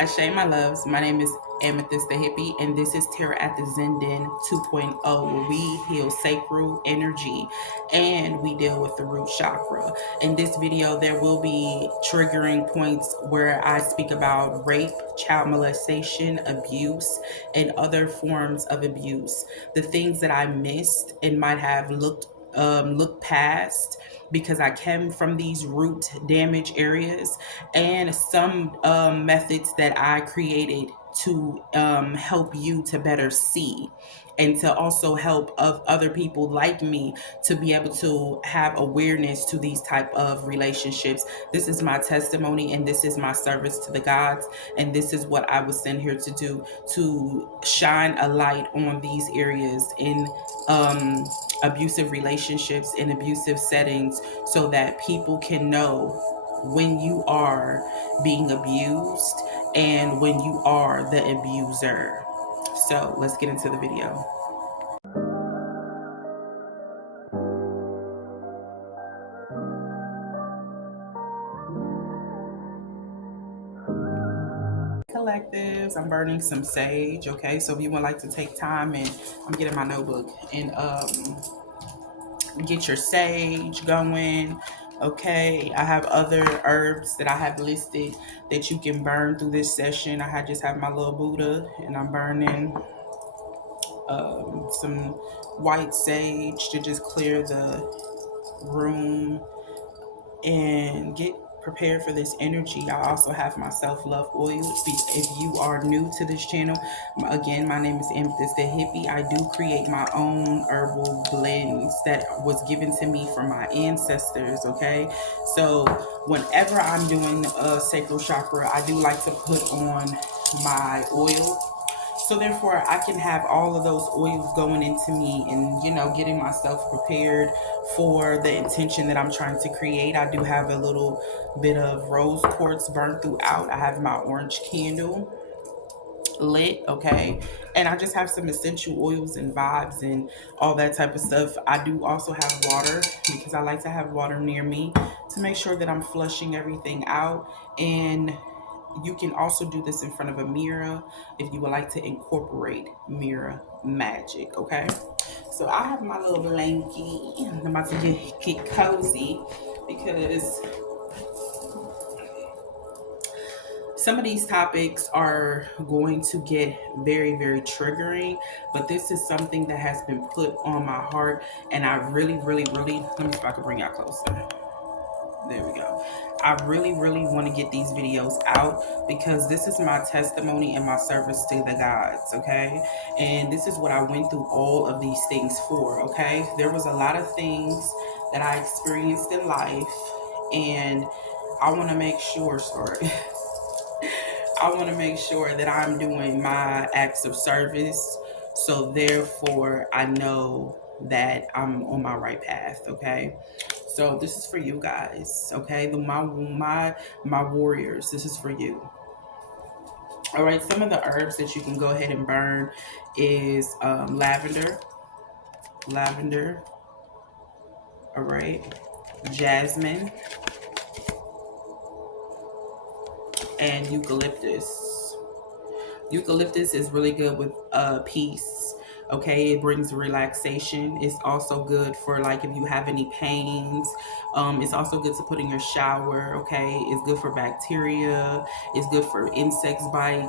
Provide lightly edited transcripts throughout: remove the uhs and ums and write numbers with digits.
Ashay, my loves. My name is Amethyst the Hippie, and this is Terror at the Zendan 2.0, where we heal sacral energy and we deal with the root chakra. In this video, there will be triggering points where I speak about rape, child molestation, abuse, and other forms of abuse. The things that I missed and might have looked past because I came from these root damage areas, and some methods that I created to help you to better see and to also help of other people like me to be able to have awareness to these type of relationships. This is my testimony and this is my service to the gods, and this is what I was sent here to do, to shine a light on these areas in abusive relationships, in abusive settings, so that people can know when you are being abused and when you are the abuser. So let's get into the video. Collectives, I'm burning some sage. Okay, so if you would like to take time, and I'm getting my notebook and get your sage going. Okay, I have other herbs that I have listed that you can burn through this session. I just have my little Buddha, and I'm burning some white sage to just clear the room and get prepared for this energy. I also have my self-love oil. If you are new to this channel, again, my name is Amethyst the Hippie. I do create my own herbal blends that was given to me from my ancestors. Okay, so whenever I'm doing sacral chakra, I do like to put on my oil, so therefore I can have all of those oils going into me and, getting myself prepared for the intention that I'm trying to create. I do have a little bit of rose quartz burnt throughout. I have my orange candle lit, okay, and I just have some essential oils and vibes and all that type of stuff. I do also have water because I like to have water near me to make sure that I'm flushing everything out. And you can also do this in front of a mirror if you would like to incorporate mirror magic, okay? So I have my little blankie. I'm about to get cozy because some of these topics are going to get very, very triggering, but this is something that has been put on my heart, and I really, really, really, let me see if I can bring y'all closer. There we go. I really, really want to get these videos out because this is my testimony and my service to the gods, okay? And this is what I went through all of these things for, okay? There was a lot of things that I experienced in life, and I want to make sure, I want to make sure that I'm doing my acts of service, so therefore I know that I'm on my right path, okay? So this is for you guys, okay? My warriors, this is for you. All right, some of the herbs that you can go ahead and burn is lavender, all right, jasmine, and eucalyptus. Eucalyptus is really good with peace. Okay, it brings relaxation. It's also good for, like, if you have any pains. It's also good to put in your shower. Okay, it's good for bacteria. It's good for insect bites.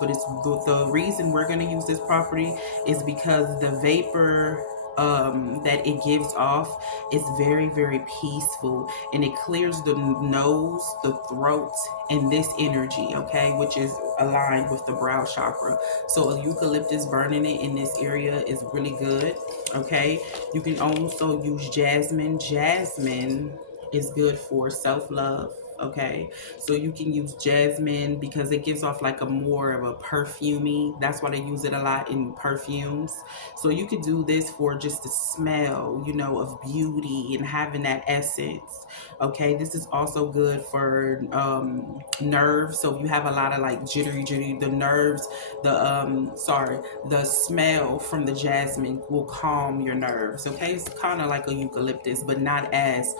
But it's the reason we're going to use this property is because the vapor that it gives off is very, very peaceful, and it clears the nose, the throat, and this energy, okay, which is aligned with the brow chakra. So a eucalyptus, burning it in this area is really good, okay? You can also use jasmine. Jasmine is good for self-love, okay? So you can use jasmine because it gives off like a more of a perfumey. That's why they use it a lot in perfumes. So you could do this for just the smell, of beauty and having that essence, okay? This is also good for nerves. So if you have a lot of like jittery, the nerves, the smell from the jasmine will calm your nerves, okay? It's kind of like a eucalyptus, but not as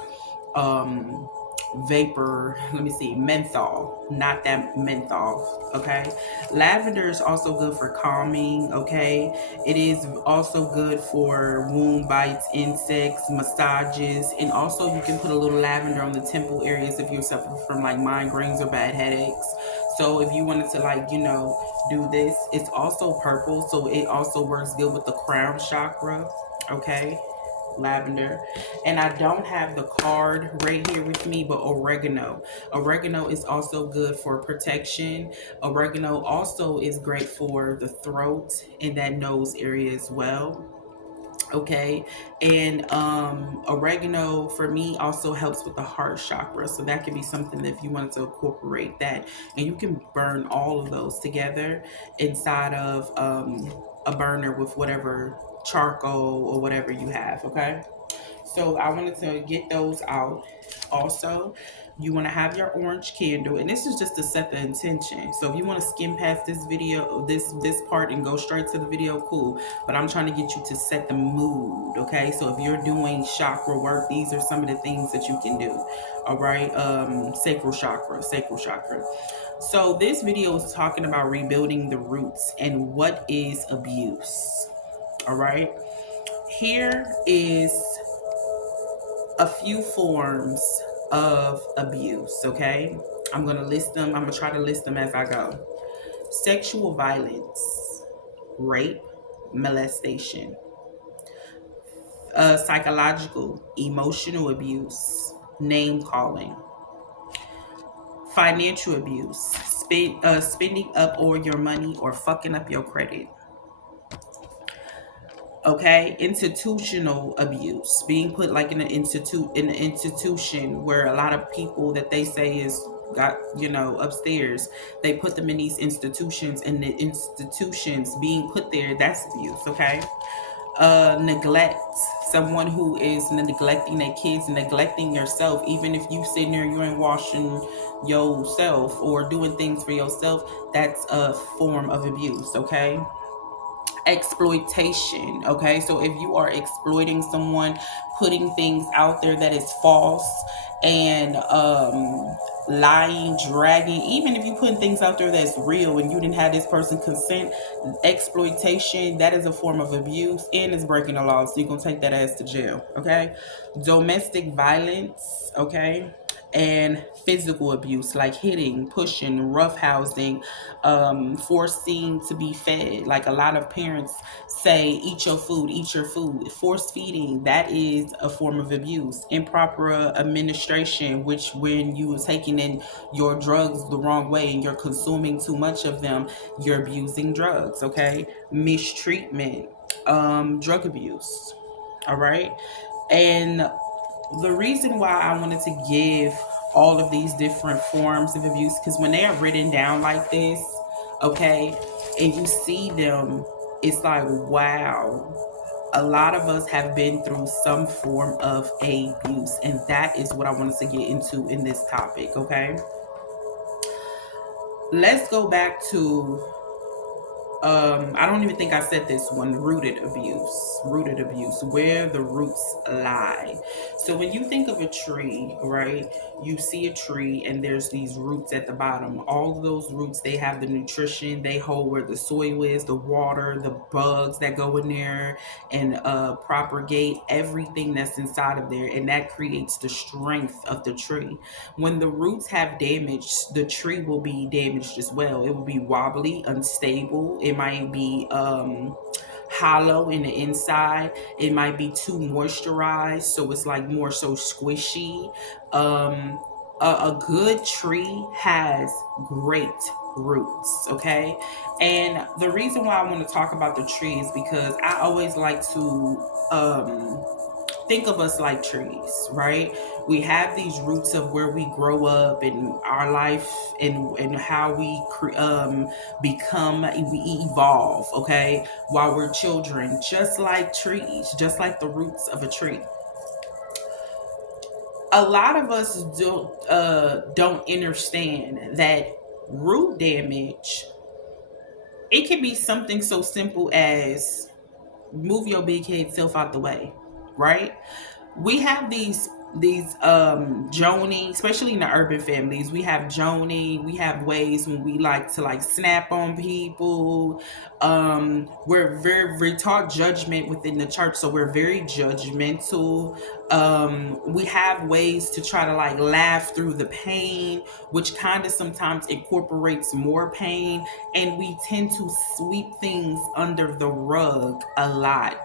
vapor, let me see, menthol, not that menthol, okay? Lavender is also good for calming, okay? It is also good for wound bites, insects, massages, and also you can put a little lavender on the temple areas if you're suffering from like migraines or bad headaches. So if you wanted to like, do this, it's also purple, so it also works good with the crown chakra, okay? Lavender. And I don't have the card right here with me, but oregano. Oregano is also good for protection. Oregano also is great for the throat and that nose area as well. Okay. And oregano for me also helps with the heart chakra. So that could be something that if you wanted to incorporate that, and you can burn all of those together inside of a burner with whatever charcoal or whatever you have. Okay. So I wanted to get those out. Also, you want to have your orange candle, and this is just to set the intention. So if you want to skim past this video, this part, and go straight to the video, cool. But I'm trying to get you to set the mood, okay? So if you're doing chakra work, these are some of the things that you can do. All right, sacral chakra, sacral chakra. So this video is talking about rebuilding the roots and what is abuse. All right, here is a few forms of abuse, okay? I'm going to list them. I'm going to try to list them as I go. Sexual violence, rape, molestation, psychological, emotional abuse, name calling, financial abuse, spending up all your money or fucking up your credit. Okay, institutional abuse, being put like in an institution where a lot of people that they say is got upstairs, they put them in these institutions, and the institutions being put there, that's abuse. Okay. Neglect, someone who is neglecting their kids, neglecting yourself. Even if you sitting there, you ain't washing yourself or doing things for yourself, that's a form of abuse. Okay. Exploitation. Okay, so if you are exploiting someone, putting things out there that is false, and lying, dragging, even if you putting things out there that's real and you didn't have this person consent, exploitation, that is a form of abuse and is breaking the law, so you're gonna take that ass to jail. Okay. Domestic violence. Okay. And physical abuse, like hitting, pushing, roughhousing, forcing to be fed. Like a lot of parents say, eat your food, eat your food. Force feeding, that is a form of abuse. Improper administration, which when you are taking in your drugs the wrong way and you're consuming too much of them, you're abusing drugs. Okay. Mistreatment, drug abuse. All right. And the reason why I wanted to give all of these different forms of abuse, because when they are written down like this, okay, and you see them, it's like, wow, a lot of us have been through some form of abuse, and that is what I wanted to get into in this topic. Okay, let's go back to I don't even think I said this one. Rooted abuse, where the roots lie. So when you think of a tree, right, you see a tree and there's these roots at the bottom. All of those roots, they have the nutrition, they hold where the soil is, the water, the bugs that go in there and propagate everything that's inside of there, and that creates the strength of the tree. When the roots have damage, the tree will be damaged as well. It will be wobbly, unstable. It might be hollow in the inside. It might be too moisturized, so it's like more so squishy. A good tree has great roots. Okay. And the reason why I want to talk about the tree is because I always like to think of us like trees, right? We have these roots of where we grow up in our life, and how we become, we evolve, okay, while we're children, just like trees, just like the roots of a tree. A lot of us don't understand that root damage, it can be something so simple as move your big head self out the way, right? We have these these joning, especially in the urban families, we have joning, we have ways when we like to like snap on people. We're very taught judgment within the church, so we're very judgmental. We have ways to try to like laugh through the pain, which kind of sometimes incorporates more pain, and we tend to sweep things under the rug a lot.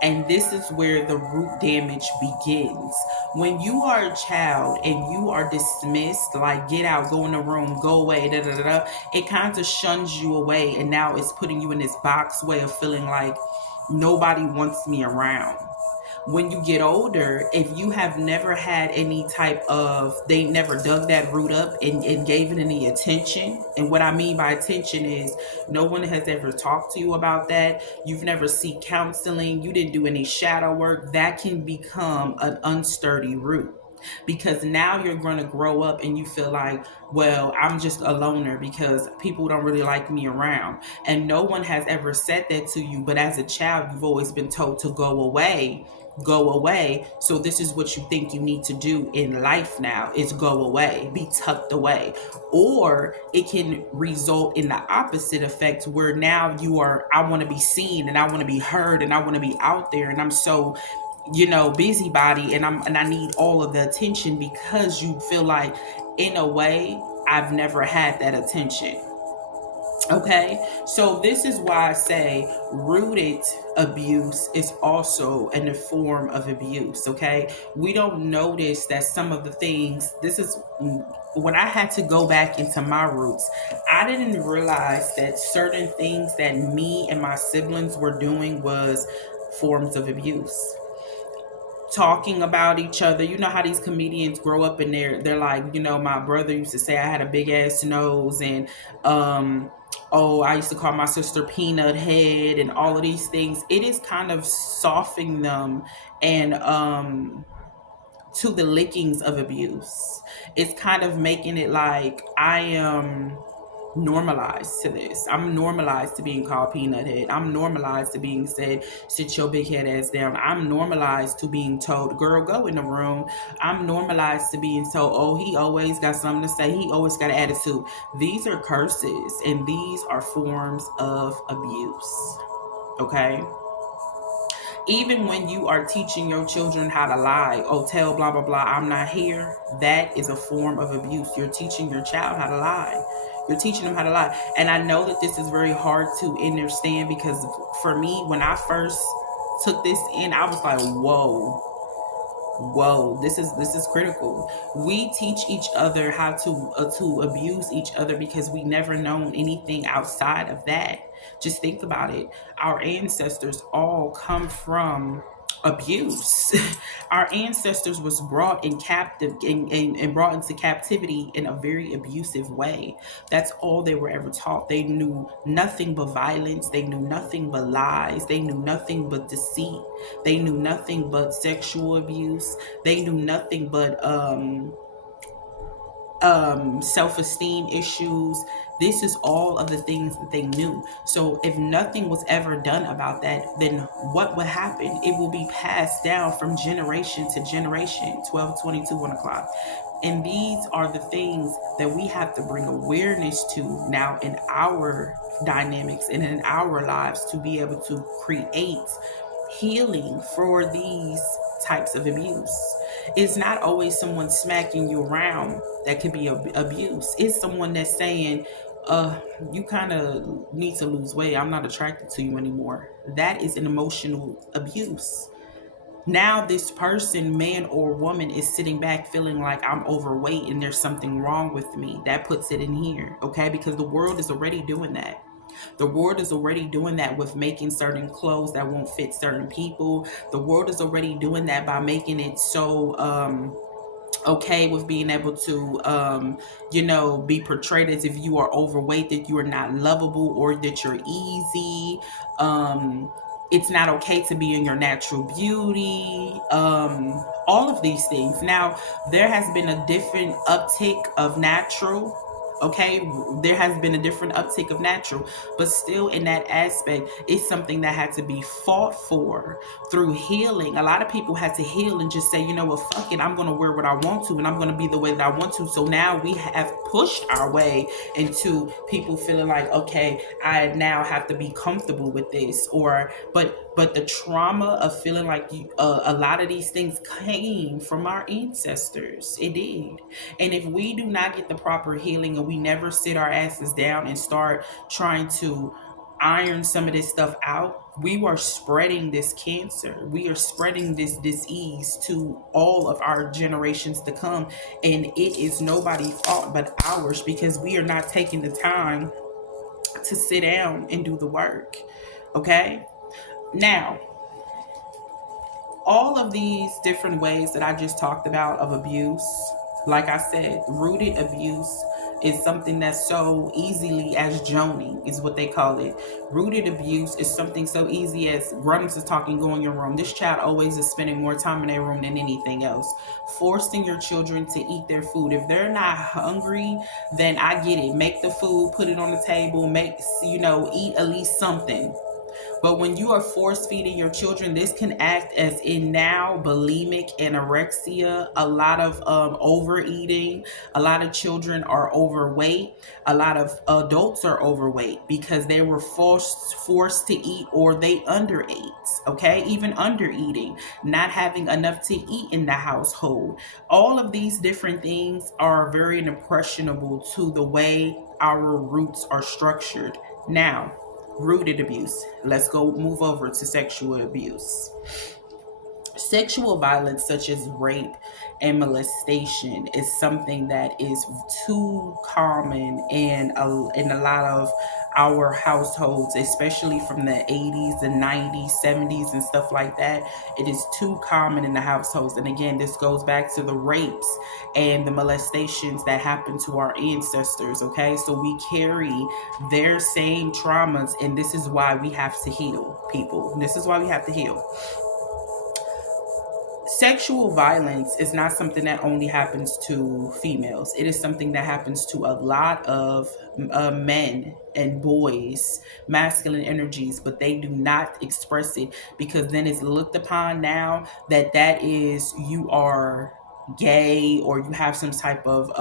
And this is where the root damage begins. When you are a child and you are dismissed, like get out, go in the room, go away, da da da da, it kind of shuns you away. And now it's putting you in this box way of feeling like nobody wants me around. When you get older, if you have never had any type of, they never dug that root up and gave it any attention. And what I mean by attention is no one has ever talked to you about that. You've never seek counseling. You didn't do any shadow work. That can become an unsturdy root, because now you're going to grow up and you feel like, well, I'm just a loner because people don't really like me around. And no one has ever said that to you, but as a child you've always been told to go away, go away. So this is what you think you need to do in life now, is go away, be tucked away. Or it can result in the opposite effect, where now you are, I want to be seen and I want to be heard and I want to be out there, and I'm so, busybody, and I need all of the attention, because you feel like in a way I've never had that attention. Okay, so this is why I say rooted abuse is also in a form of abuse. Okay, we don't notice that some of the things, this is when I had to go back into my roots, I didn't realize that certain things that me and my siblings were doing was forms of abuse. Talking about each other. You know how these comedians grow up and they're like, my brother used to say I had a big ass nose, and oh, I used to call my sister Peanut Head, and all of these things. It is kind of softening them, and to the lickings of abuse. It's kind of making it like I am normalized to this. I'm normalized to being called peanut head. I'm normalized to being said, sit your big head ass down. I'm normalized to being told, girl, go in the room. I'm normalized to being told, oh, he always got something to say. He always got an attitude. These are curses, and these are forms of abuse. Okay? Even when you are teaching your children how to lie, oh, tell blah, blah, blah, I'm not here, that is a form of abuse. You're teaching your child how to lie. You're teaching them how to lie. And I know that this is very hard to understand, because for me, when I first took this in, I was like, whoa, this is critical. We teach each other how to abuse each other because we never known anything outside of that. Just think about it. Our ancestors all come from abuse. Our ancestors was brought in captive, and brought into captivity in a very abusive way. That's all they were ever taught. They knew nothing but violence. They knew nothing but lies. They knew nothing but deceit. They knew nothing but sexual abuse. They knew nothing but self-esteem issues. This is all of the things that they knew. So if nothing was ever done about that, then what would happen? It will be passed down from generation to generation. 12, 22, 1 o'clock. And these are the things that we have to bring awareness to now in our dynamics and in our lives, to be able to create healing for these types of abuse. It's not always someone smacking you around that could be abuse. It's someone that's saying, you kind of need to lose weight. I'm not attracted to you anymore. That is an emotional abuse. Now this person, man or woman, is sitting back feeling like I'm overweight and there's something wrong with me. That puts it in here, okay? Because the world is already doing that. The world is already doing that with making certain clothes that won't fit certain people. The world is already doing that by making it so okay with being able to be portrayed as if you are overweight, that you are not lovable, or that you're easy. It's not okay to be in your natural beauty. All of these things. Now there has been a different uptick of natural, Okay, there has been a different uptick of natural, but still in that aspect, it's something that had to be fought for through healing. A lot of people had to heal and just say, you know what, fuck it, I'm going to wear what I want to, and I'm going to be the way that I want to. So now we have pushed our way into people feeling like, okay, I now have to be comfortable with this, or but the trauma of feeling like a lot of these things came from our ancestors. It did. And if we do not get the proper healing, and we never sit our asses down and start trying to iron some of this stuff out, we are spreading this cancer. We are spreading this disease to all of our generations to come. And it is nobody's fault but ours, because we are not taking the time to sit down and do the work. Okay? Now, all of these different ways that I just talked about of abuse, like I said, rooted abuse is something that's so easily as joning is what they call it. Rooted abuse is something so easy as grown-ups is talking, go in your room. This child always is spending more time in their room than anything else. Forcing your children to eat their food. If they're not hungry, then I get it. Make the food, put it on the table, eat at least something. But when you are force feeding your children, this can act as in now bulimic anorexia, a lot of overeating. A lot of children are overweight. A lot of adults are overweight because they were forced to eat, or they underate. Okay, even under eating, not having enough to eat in the household. All of these different things are very impressionable to the way our roots are structured. Now, rooted abuse. Let's go move over to sexual abuse. Sexual violence such as rape and molestation is something that is too common in a lot of our households, especially from the 80s and 90s, 70s, and stuff like that. It is too common in the households. And again, this goes back to the rapes and the molestations that happened to our ancestors. Okay, so we carry their same traumas, and this is why we have to heal, people. This is why we have to heal. Sexual violence is not something that only happens to females. It is something that happens to a lot of men and boys, masculine energies, but they do not express it, because then it's looked upon now that that is, you are gay, or you have some type of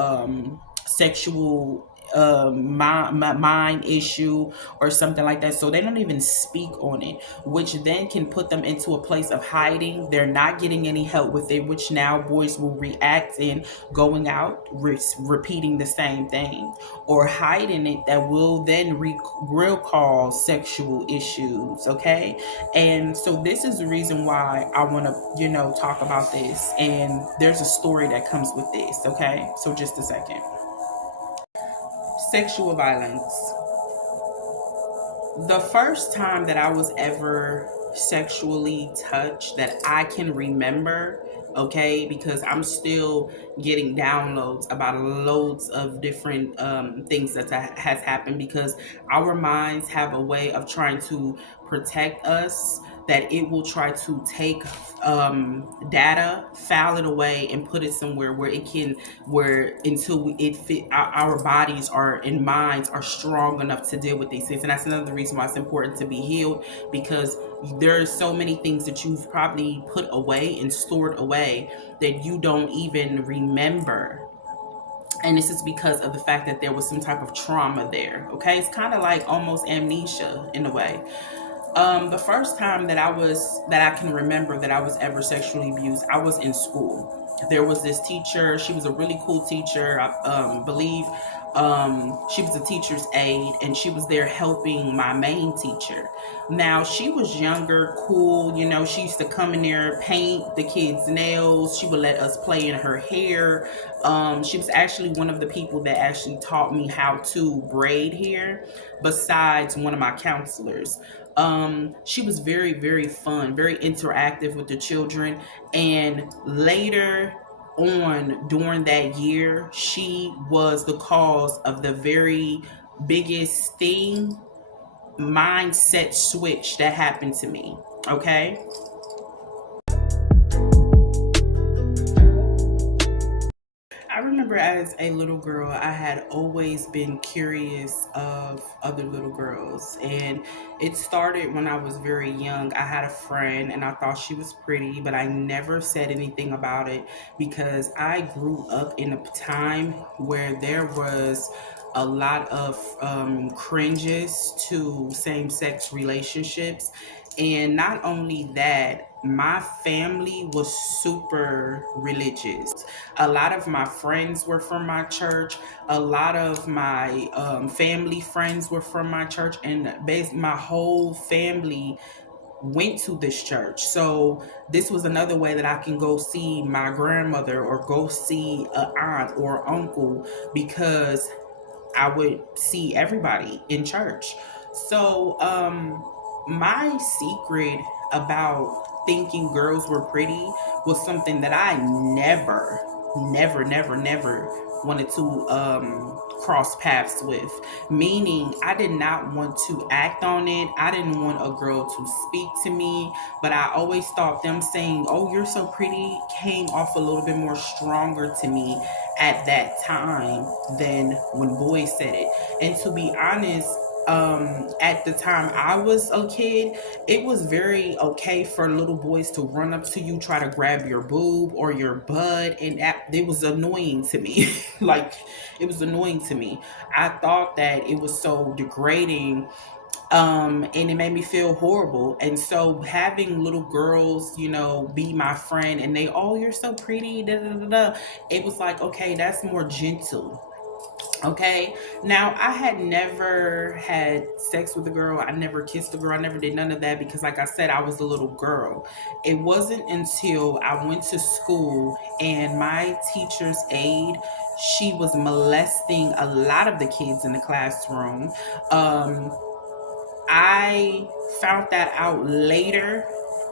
sexual mind issue or something like that. So they don't even speak on it, which then can put them into a place of hiding. They're not getting any help with it, which now boys will react in going out, repeating the same thing, or hiding it, that will then will cause sexual issues. Okay, and so this is the reason why I want to, talk about this. And there's a story that comes with this. Okay, so just a second. Sexual violence. The first time that I was ever sexually touched that I can remember, okay, because I'm still getting downloads about loads of different things that has happened, because our minds have a way of trying to protect us, that it will try to take data, file it away, and put it somewhere where it can, where until it fit our bodies are and minds are strong enough to deal with these things. And that's another reason why it's important to be healed, because there's so many things that you've probably put away and stored away that you don't even remember. And this is because of the fact that there was some type of trauma there. Okay, it's kind of like almost amnesia in a way. The first time that I can remember that I was ever sexually abused, I was in school. There was this teacher. She was a really cool teacher. I believe she was a teacher's aide, and she was there helping my main teacher. Now, she was younger, cool. She used to come in there, paint the kids' nails. She would let us play in her hair. She was actually one of the people that actually taught me how to braid hair, besides one of my counselors. She was very, very fun, very interactive with the children. And later on during that year, she was the cause of the very biggest thing, mindset switch that happened to me. Okay. I remember remember as a little girl, I had always been curious of other little girls. And it started when I was very young. I had a friend and I thought she was pretty, but I never said anything about it because I grew up in a time where there was a lot of cringes to same sex relationships. And not only that, my family was super religious. A lot of my friends were from my church. A lot of my family friends were from my church, and my whole family went to this church. So this was another way that I can go see my grandmother or go see an aunt or uncle because I would see everybody in church. So, my secret about thinking girls were pretty was something that I never wanted to cross paths with. Meaning, I did not want to act on it. I didn't want a girl to speak to me, but I always thought them saying, "Oh, you're so pretty," came off a little bit more stronger to me at that time than when boys said it. And to be honest, at the time I was a kid, it was very okay for little boys to run up to you, try to grab your boob or your butt, and it was annoying to me. Like, it was annoying to me. I thought that it was so degrading, and it made me feel horrible. And so having little girls, be my friend, and they, "Oh, you're so pretty," da da da da, it was like, okay, that's more gentle. Okay. Now, I had never had sex with a girl. I never kissed a girl. I never did none of that because, like I said, I was a little girl. It wasn't until I went to school and my teacher's aide, she was molesting a lot of the kids in the classroom. Um, I found that out later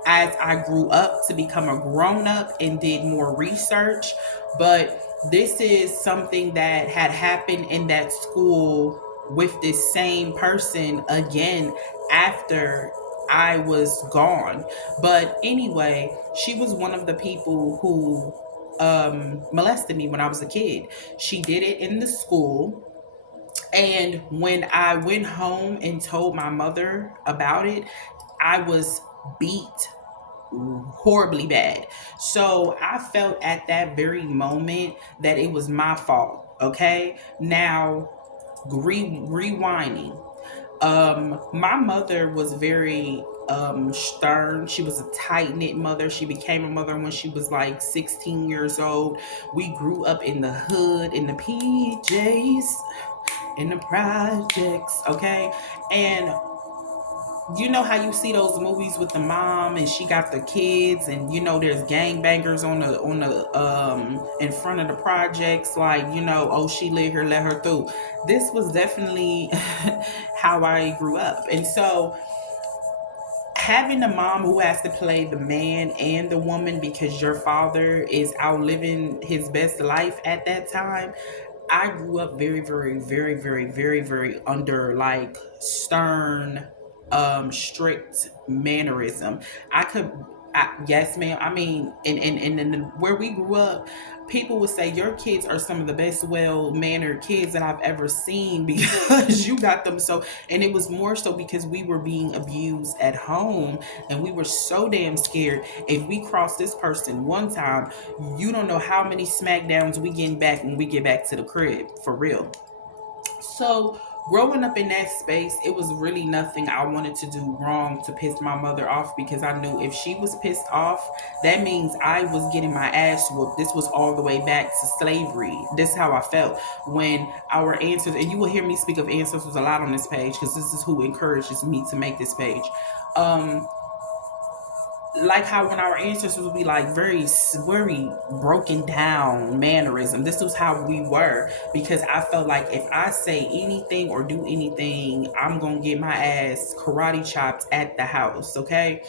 as I grew up to become a grown up and did more research. But this is something that had happened in that school with this same person again after I was gone. But anyway, she was one of the people who molested me when I was a kid. She did it in the school, and when I went home and told my mother about it, I was beat horribly bad. So I felt at that very moment that it was my fault. Okay. Now, rewinding. My mother was very stern. She was a tight knit mother. She became a mother when she was like 16 years old. We grew up in the hood, in the PJs, in the projects, okay? And you know how you see those movies with the mom and she got the kids, and there's gangbangers on the in front of the projects, like, "Oh, she live here, let her through." This was definitely how I grew up. And so having a mom who has to play the man and the woman because your father is out living his best life at that time, I grew up very, very, very, very, very, very under like stern, strict mannerism. I could, yes, ma'am. I mean, in where we grew up, people would say your kids are some of the best, well mannered kids that I've ever seen because you got them so. And it was more so because we were being abused at home, and we were so damn scared. If we cross this person one time, you don't know how many smackdowns we getting back when we get back to the crib, for real. So, growing up in that space, it was really nothing I wanted to do wrong to piss my mother off, because I knew if she was pissed off, that means I was getting my ass whooped. This was all the way back to slavery. This is how I felt when our ancestors, and you will hear me speak of ancestors a lot on this page because this is who encourages me to make this page. Um, like how when our ancestors would be like very broken down mannerism, this was how we were, because I felt like if I say anything or do anything, I'm gonna get my ass karate chopped at the house. Okay.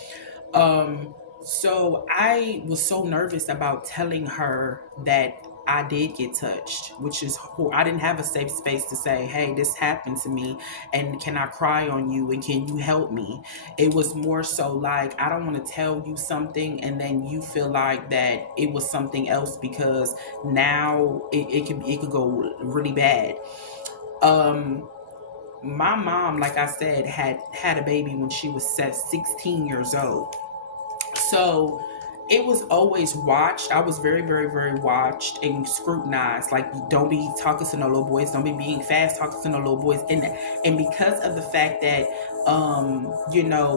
um so I was so nervous about telling her that I did get touched, which is I didn't have a safe space to say, "Hey, this happened to me, and can I cry on you, and can you help me?" It was more so like, I don't want to tell you something, and then you feel like that it was something else, because now it could go really bad. Um, my mom, like I said, had a baby when she was 16 years old. So it was always watched. I was very, very, very watched and scrutinized. Like, don't be talking to no little boys. Don't be being fast talking to no little boys. And because of the fact that,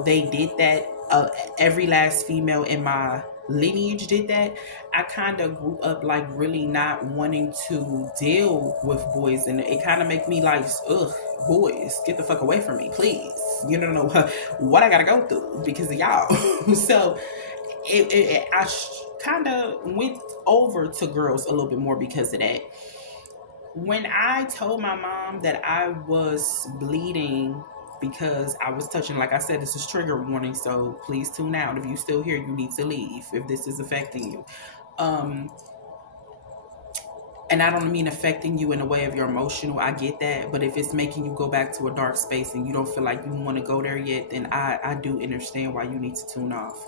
they did that. Every last female in my lineage did that. I kind of grew up like really not wanting to deal with boys, and it kind of make me like, ugh, boys, get the fuck away from me, please. You don't know what I gotta go through because of y'all. So I kind of went over to girls a little bit more because of that. When I told my mom that I was bleeding because I was touching, like I said, this is trigger warning, so please tune out. If you still here, you need to leave if this is affecting you. Um, and I don't mean affecting you in a way of your emotional. I get that, but if it's making you go back to a dark space and you don't feel like you want to go there yet, then I do understand why you need to tune off.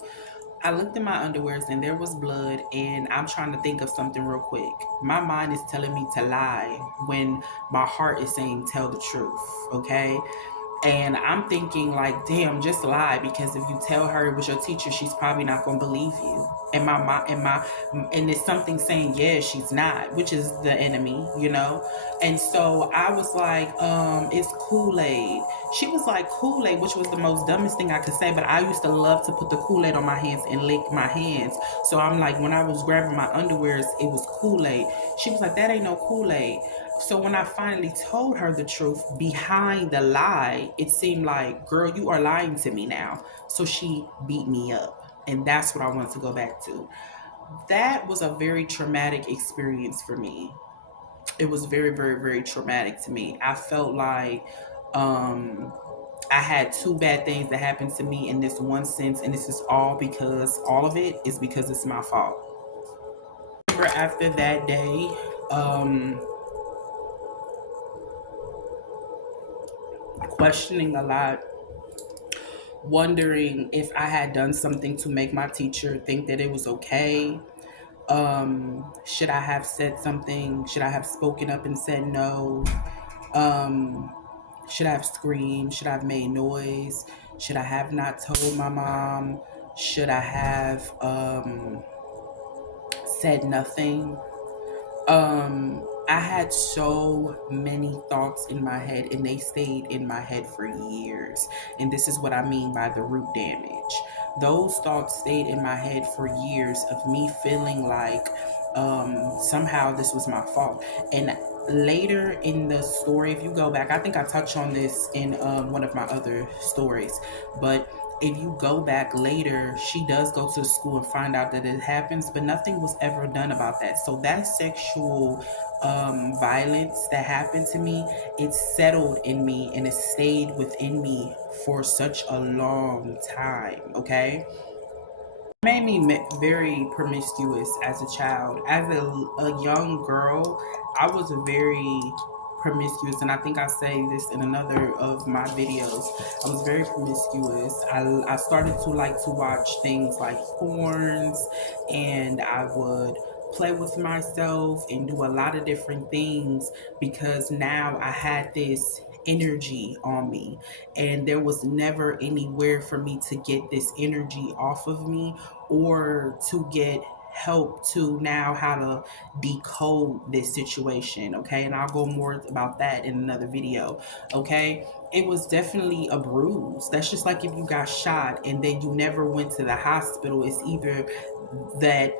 I looked in my underwears and there was blood, and I'm trying to think of something real quick. My mind is telling me to lie when my heart is saying tell the truth, okay? And I'm thinking like, damn, just lie, because if you tell her it was your teacher, she's probably not gonna believe you. And it's something saying, yeah, she's not, which is the enemy, you know. And so I was like, it's Kool-Aid. She was like, Kool-Aid, which was the most dumbest thing I could say, but I used to love to put the Kool-Aid on my hands and lick my hands. So I'm like, when I was grabbing my underwears, it was Kool-Aid. She was like, that ain't no Kool-Aid. So when I finally told her the truth behind the lie, it seemed like, girl, you are lying to me now. So she beat me up. And that's what I wanted to go back to. That was a very traumatic experience for me. It was very, very, very traumatic to me. I felt like um, I had two bad things that happened to me in this one sense, and this is all of it is because it's my fault. After that day, um, questioning a lot, wondering if I had done something to make my teacher think that it was okay. Should I have said something? Should I have spoken up and said no? Um, should I have screamed? Should I have made noise? Should I have not told my mom? Should I have said nothing? I had so many thoughts in my head, and they stayed in my head for years. And this is what I mean by the root damage. Those thoughts stayed in my head for years of me feeling like somehow this was my fault. And later in the story, if you go back, I think I touched on this in one of my other stories, but if you go back later, she does go to school and find out that it happens, but nothing was ever done about that. So that sexual violence that happened to me, it settled in me and it stayed within me for such a long time. Okay, made me very promiscuous as a child. As a young girl, I was very promiscuous, and I think I say this in another of my videos. I was very promiscuous. I started to like to watch things like porns, and I would play with myself and do a lot of different things because now I had this energy on me, and there was never anywhere for me to get this energy off of me or to get help to now how to decode this situation. Okay, and I'll go more about that in another video. Okay, it was definitely a bruise. That's just like if you got shot and then you never went to the hospital. That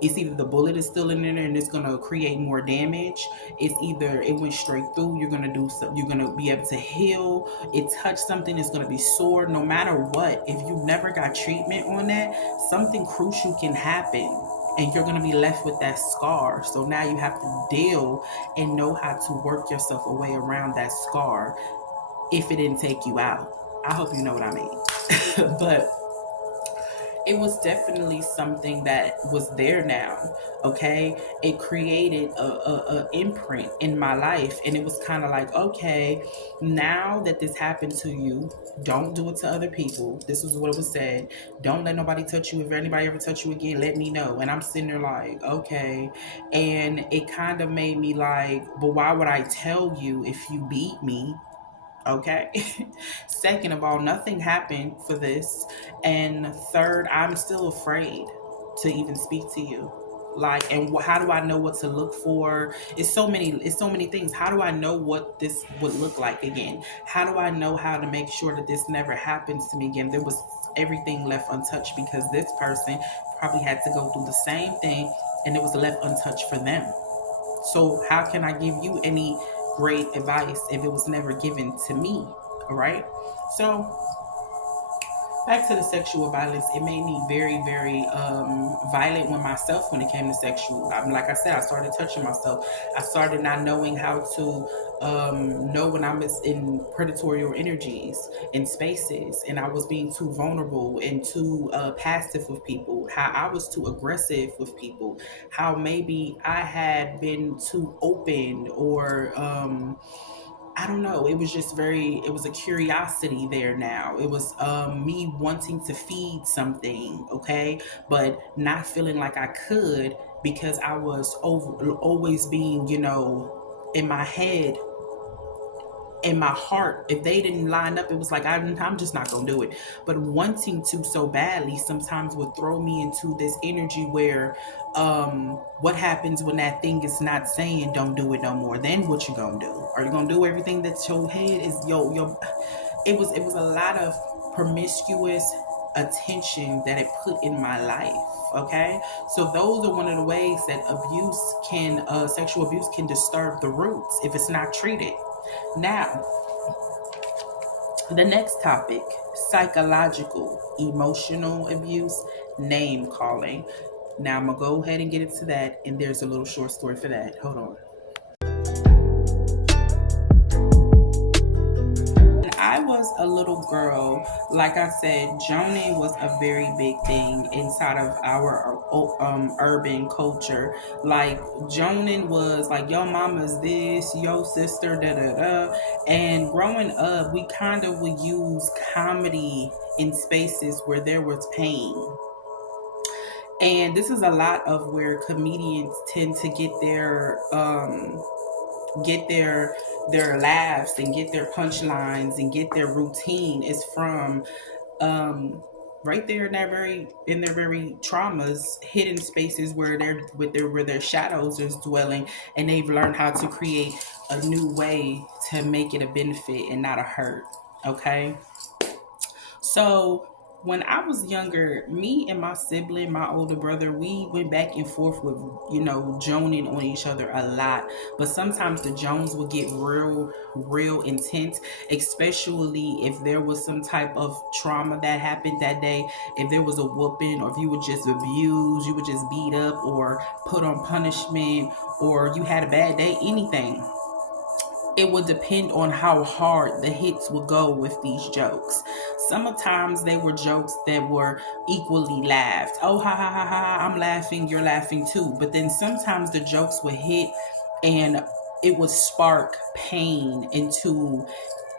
it's either the bullet is still in there and it's gonna create more damage. It's either it went straight through. You're gonna do something. You're gonna be able to heal. It touched something. It's gonna be sore. No matter what, if you never got treatment on that, something crucial can happen, and you're gonna be left with that scar. So now you have to deal and know how to work yourself away around that scar if it didn't take you out. I hope you know what I mean. But it was definitely something that was there now. Okay, it created a imprint in my life, and it was kind of like, okay, now that this happened to you, don't do it to other people. This is what it was said. Don't let nobody touch you. If anybody ever touch you again, let me know. And I'm sitting there like, okay. And it kind of made me like, but why would I tell you if you beat me? Okay. Second of all, nothing happened for this. And third, I'm still afraid to even speak to you. Like, and how do I know what to look for? It's so many things. How do I know what this would look like again? How do I know how to make sure that this never happens to me again? There was everything left untouched because this person probably had to go through the same thing, and it was left untouched for them. So how can I give you any great advice if it was never given to me? All right. So back to the sexual violence, it made me very, very violent with myself when it came to sexual. Like I said, I started touching myself. I started not knowing how to know when I was in predatory energies in spaces, and I was being too vulnerable and too passive with people. How I was too aggressive with people. How maybe I had been too open or I don't know. It was just very, it was a curiosity there now. It was me wanting to feed something, okay, but not feeling like I could because I was always being, in my head, in my heart. If they didn't line up, it was like, I'm just not going to do it. But wanting to so badly sometimes would throw me into this energy where what happens when that thing is not saying don't do it no more? Then what you gonna do? Are you gonna do everything that your head is yo? It was a lot of promiscuous attention that it put in my life. Okay, so those are one of the ways that sexual abuse can disturb the roots if it's not treated. Now, the next topic: psychological, emotional abuse, name calling. Now, I'm gonna go ahead and get into that, and there's a little short story for that. Hold on. When I was a little girl, like I said, joning was a very big thing inside of our urban culture. Like, joning was like, your mama's this, your sister, da da da. And growing up, we kind of would use comedy in spaces where there was pain. And this is a lot of where comedians tend to get their laughs and get their punchlines and get their routine is from um right there in their very traumas, hidden spaces where their shadows is dwelling, and they've learned how to create a new way to make it a benefit and not a hurt. Okay. So when I was younger, me and my sibling, my older brother, we went back and forth with, joning on each other a lot. But sometimes the Jones would get real, real intense, especially if there was some type of trauma that happened that day. If there was a whooping, or if you were just abused, you were just beat up or put on punishment, or you had a bad day, anything, it would depend on how hard the hits would go with these jokes. Sometimes they were jokes that were equally laughed. Oh, ha ha ha ha, I'm laughing, you're laughing too. But then sometimes the jokes would hit and it would spark pain into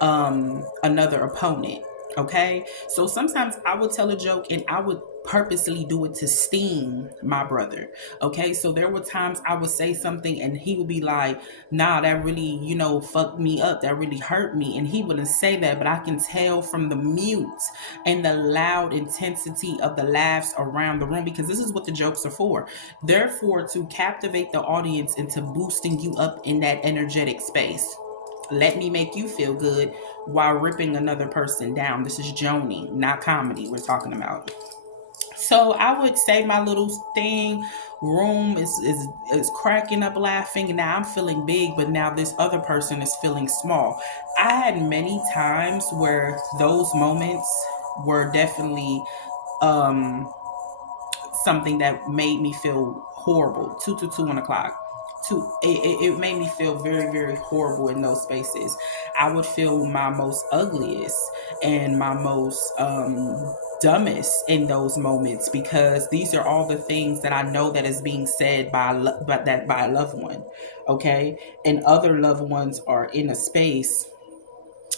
another opponent. Okay, so sometimes I would tell a joke and I would purposely do it to sting my brother. Okay, so there were times I would say something and he would be like, nah, that really, fucked me up, that really hurt me. And he wouldn't say that, but I can tell from the mute and the loud intensity of the laughs around the room, because this is what the jokes are for. Therefore, to captivate the audience into boosting you up in that energetic space. Let me make you feel good while ripping another person down. This is Joni, not comedy we're talking about. So I would say my little thing, room is cracking up laughing. And now I'm feeling big, but now this other person is feeling small. I had many times where those moments were definitely um something that made me feel horrible. 1 o'clock. It made me feel very, very horrible in those spaces. I would feel my most ugliest and my most dumbest in those moments, because these are all the things that I know that is being said by a loved one, okay? And other loved ones are in a space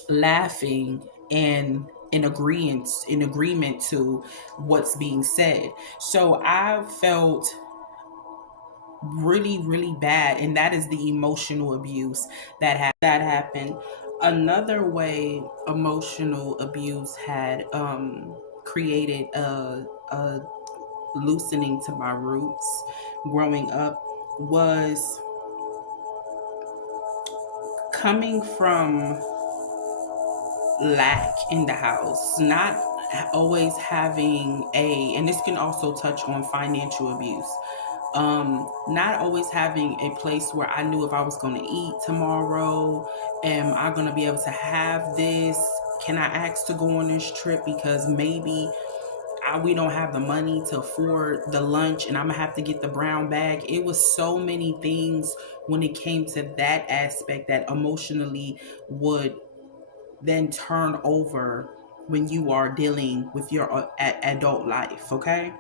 laughing and in agreement to what's being said. So I felt really, really bad, and that is the emotional abuse that happened. Another way emotional abuse had created a loosening to my roots growing up was coming from lack in the house, not always having and this can also touch on financial abuse. Not always having a place where I knew if I was going to eat tomorrow, am I going to be able to have this? Can I ask to go on this trip because maybe we don't have the money to afford the lunch and I'm gonna have to get the brown bag? It was so many things when it came to that aspect that emotionally would then turn over when you are dealing with your adult life, okay?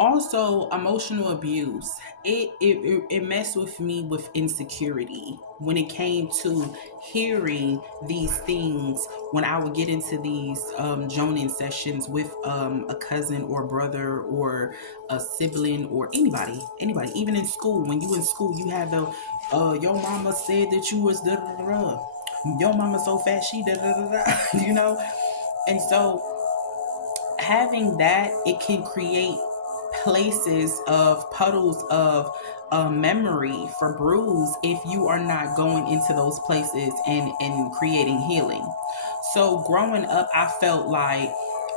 Also, emotional abuse, it messed with me with insecurity when it came to hearing these things. When I would get into these joining sessions with a cousin or brother or a sibling or anybody, even in school. When you in school, you have the your mama said that you was da da da da, your mama so fat she da da da da, and so having that, it can create places of puddles of memory for bruise if you are not going into those places and creating healing. So growing up, I felt like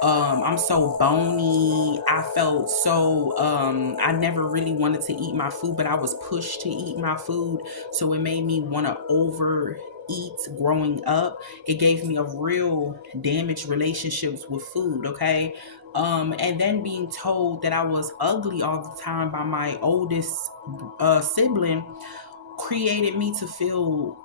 I'm so bony. I felt so I never really wanted to eat my food, but I was pushed to eat my food. So it made me want to overeat growing up. It gave me a real damaged relationships with food, okay? And then being told that I was ugly all the time by my oldest sibling created me to feel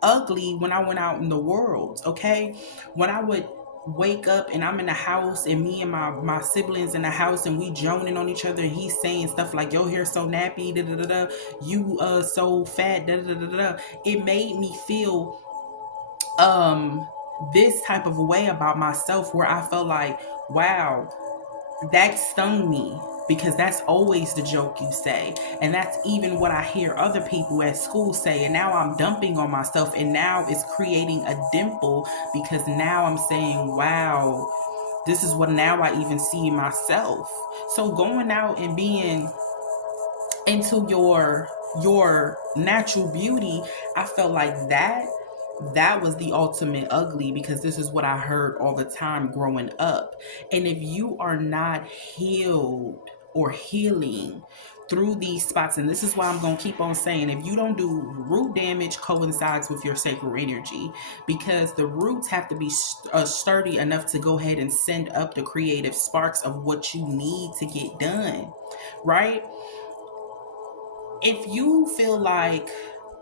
ugly when I went out in the world, okay? When I would wake up and I'm in the house and me and my siblings in the house and we joning on each other and he's saying stuff like your hair so nappy, da da da da, you so fat, da da da da. It made me feel um this type of way about myself where I felt like, wow, that stung me, because that's always the joke you say, and that's even what I hear other people at school say, and now I'm dumping on myself, and now it's creating a dimple because now I'm saying, wow, this is what now I even see in myself. So going out and being into your natural beauty, I felt like that was the ultimate ugly, because this is what I heard all the time growing up. And if you are not healed or healing through these spots, and this is why I'm going to keep on saying, if you don't do root damage, coincides with your sacral energy, because the roots have to be sturdy enough to go ahead and send up the creative sparks of what you need to get done, right? If you feel like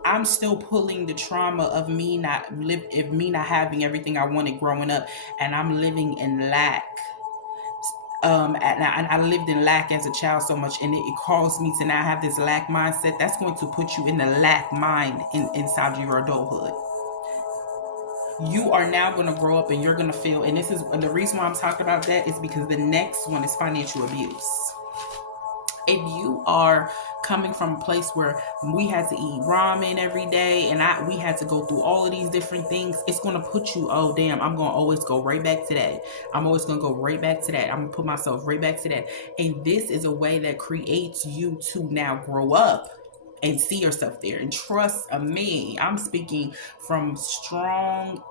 I'm still pulling the trauma of me not having everything I wanted growing up, and I'm living in lack. And I lived in lack as a child so much, and it caused me to now have this lack mindset. That's going to put you in the lack mind inside your adulthood. You are now going to grow up, and you're going to feel. And this is the reason why I'm talking about that is because the next one is financial abuse. If you are coming from a place where we had to eat ramen every day and we had to go through all of these different things, it's going to put you, oh damn, I'm going to always go right back to that. I'm always going to go right back to that. I'm going to put myself right back to that. And this is a way that creates you to now grow up and see yourself there. And trust me, I'm speaking from strong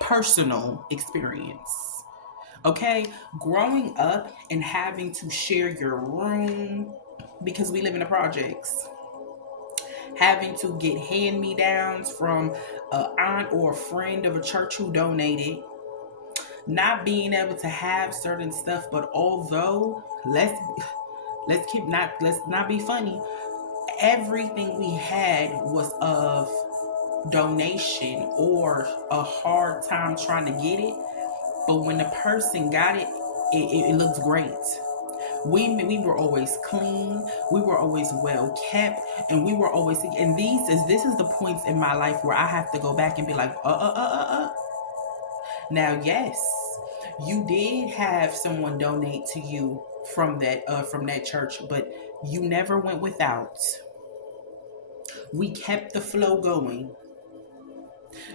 personal experience. Okay, growing up and having to share your room because we live in the projects, having to get hand me downs from an aunt or a friend of a church who donated, not being able to have certain stuff. But although let's not be funny, everything we had was of donation or a hard time trying to get it, but when the person got it, it looks great. We were always clean, we were always well kept, and we were always, and this is the points in my life where I have to go back and be like, now, yes, you did have someone donate to you from that church, but you never went without. We kept the flow going.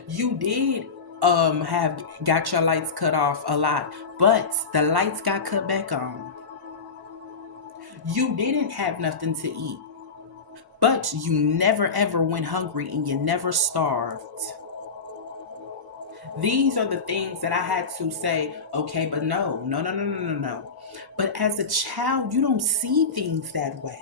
You did have got your lights cut off a lot, but the lights got cut back on. You didn't have nothing to eat, but you never ever went hungry and you never starved. These are the things that I had to say, okay, but no, no, no, no, no, no, no. But as a child, you don't see things that way.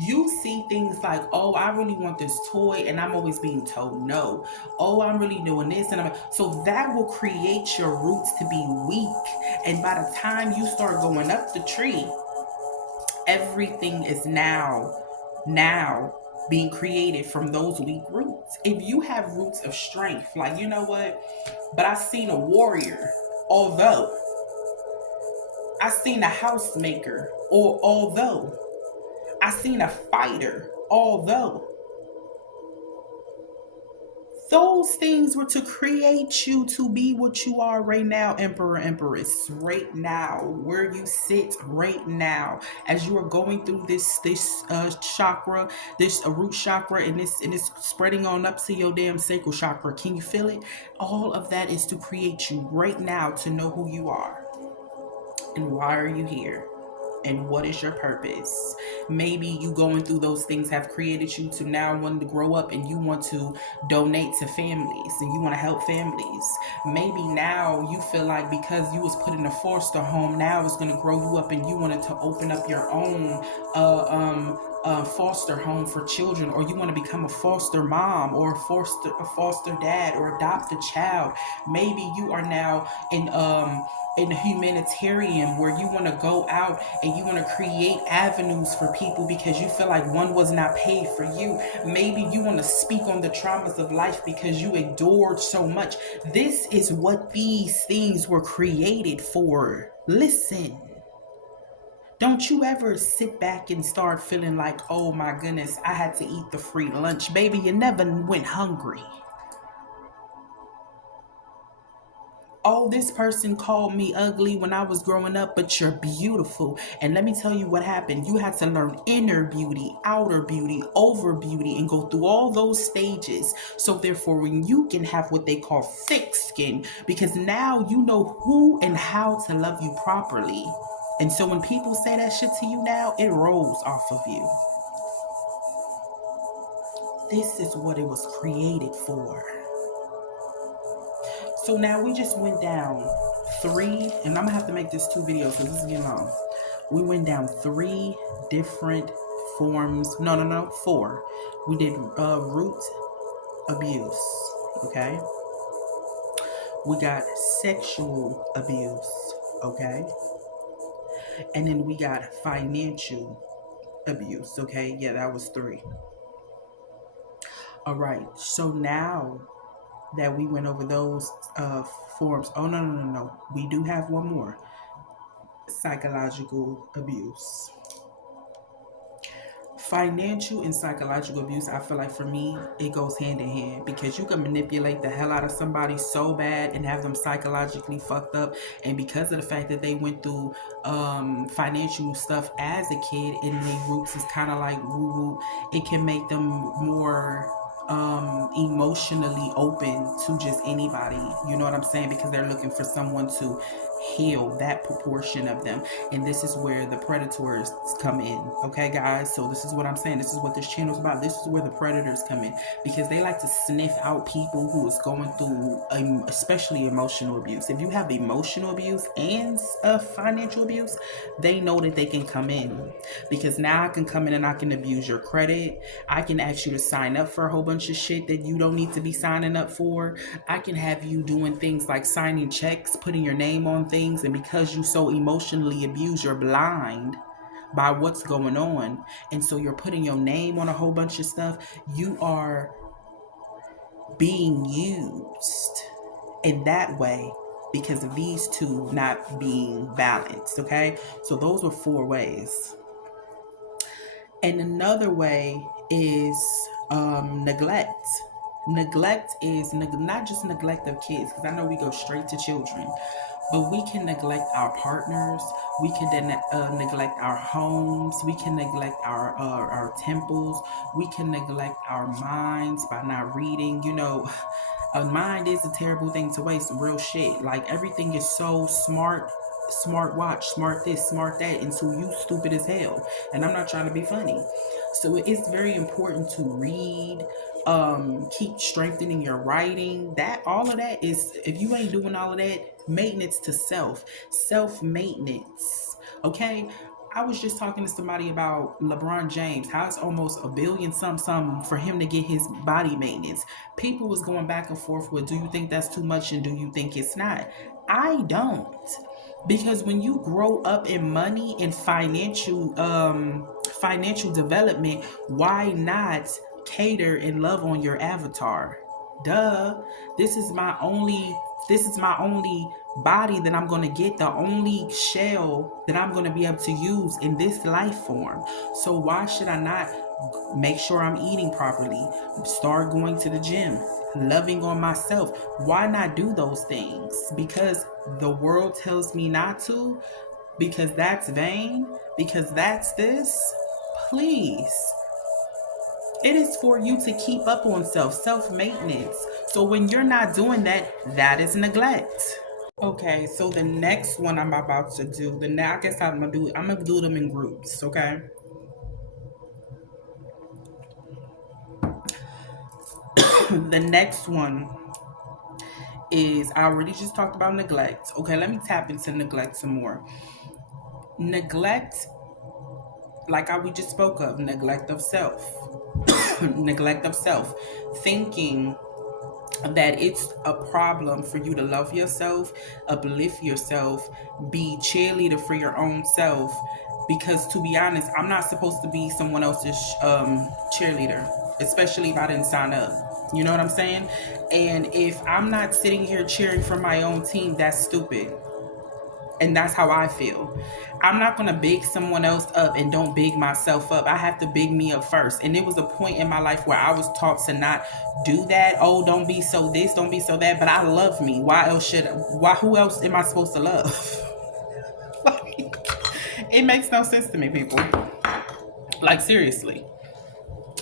You see things like, oh, I really want this toy, and I'm always being told no. Oh, I'm really doing this, and so that will create your roots to be weak. And by the time you start going up the tree, everything is now being created from those weak roots. If you have roots of strength, like, you know what? But I seen a warrior, although I seen a housemaker, or although I seen a fighter, although those things were to create you to be what you are right now, Emperor, Empress, right now, where you sit right now, as you are going through this chakra, this root chakra, and this spreading on up to your damn sacral chakra. Can you feel it? All of that is to create you right now to know who you are and why are you here. And what is your purpose? Maybe you going through those things have created you to now want to grow up and you want to donate to families and you want to help families. Maybe now you feel like because you was put in a foster home, now it's going to grow you up and you wanted to open up your own foster home for children, or you want to become a foster mom or a foster dad or adopt a child. Maybe you are now in a humanitarian where you want to go out and you want to create avenues for people because you feel like one was not paid for you. Maybe you want to speak on the traumas of life because you endured so much. This is what these things were created for. Listen. Don't you ever sit back and start feeling like, oh my goodness, I had to eat the free lunch. Baby, you never went hungry. Oh, this person called me ugly when I was growing up, but you're beautiful. And let me tell you what happened. You had to learn inner beauty, outer beauty, over beauty, and go through all those stages. So therefore, when you can have what they call thick skin, because now you know who and how to love you properly. And so when people say that shit to you now, it rolls off of you. This is what it was created for. So now we just went down 3, and I'm gonna have to make this 2 videos because this is getting long. We went down 3 different forms. No, 4. We did root abuse. Okay. We got sexual abuse. Okay. And then we got financial abuse. Okay. Yeah, that was 3. All right. So now that we went over those forms. Oh, no. We do have one more. Psychological abuse. Financial and psychological abuse, I feel like for me, it goes hand in hand because you can manipulate the hell out of somebody so bad and have them psychologically fucked up. And because of the fact that they went through financial stuff as a kid and their roots is kind of like woo-woo, it can make them more emotionally open to just anybody, you know what I'm saying, because they're looking for someone to heal that proportion of them. And this is where the predators come in. Okay, guys, so this is what I'm saying, this is what this channel is about. This is where the predators come in because they like to sniff out people who is going through especially emotional abuse. If you have emotional abuse and financial abuse, they know that they can come in because now I can come in and I can abuse your credit. I can ask you to sign up for a whole bunch of shit that you don't need to be signing up for. I can have you doing things like signing checks, putting your name on things, and because you so emotionally abused, you're blind by what's going on, and so you're putting your name on a whole bunch of stuff. You are being used in that way because of these two not being balanced. Okay, so those were 4 ways. And another way is neglect. Neglect is not just neglect of kids, because I know we go straight to children, but we can neglect our partners. We can then neglect our homes. We can neglect our temples. We can neglect our minds by not reading. You know, a mind is a terrible thing to waste. Real shit. Like everything is so smart. Smart watch, smart this, smart that, until you stupid as hell. And I'm not trying to be funny. So it's very important to read, keep strengthening your writing. That all of that is, if you ain't doing all of that, maintenance to self maintenance. Okay, I was just talking to somebody about LeBron James, how it's almost a billion some for him to get his body maintenance. People was going back and forth with, do you think that's too much and do you think it's not? I don't. Because when you grow up in money and financial development, why not cater and love on your avatar? Duh. This is my only body that I'm going to get, the only shell that I'm going to be able to use in this life form. So why should I not make sure I'm eating properly, start going to the gym, loving on myself? Why not do those things? Because the world tells me not to, because that's vain, because that's this. Please, it is for you to keep up on self maintenance. So when you're not doing that, that is neglect. Okay, so the next one I'm about to do, I guess I'm gonna do them in groups. Okay. The next one is, I already just talked about neglect. Okay, let me tap into neglect some more. Neglect, like we just spoke of, neglect of self. Neglect of self. Thinking that it's a problem for you to love yourself, uplift yourself, be cheerleader for your own self. Because to be honest, I'm not supposed to be someone else's cheerleader, especially if I didn't sign up. You know what I'm saying? And if I'm not sitting here cheering for my own team, that's stupid. And that's how I feel. I'm not gonna big someone else up and don't big myself up. I have to big me up first. And there was a point in my life where I was taught to not do that. Oh, don't be so this, don't be so that. But I love me. Who else am I supposed to love? Like, it makes no sense to me, people. Like, seriously.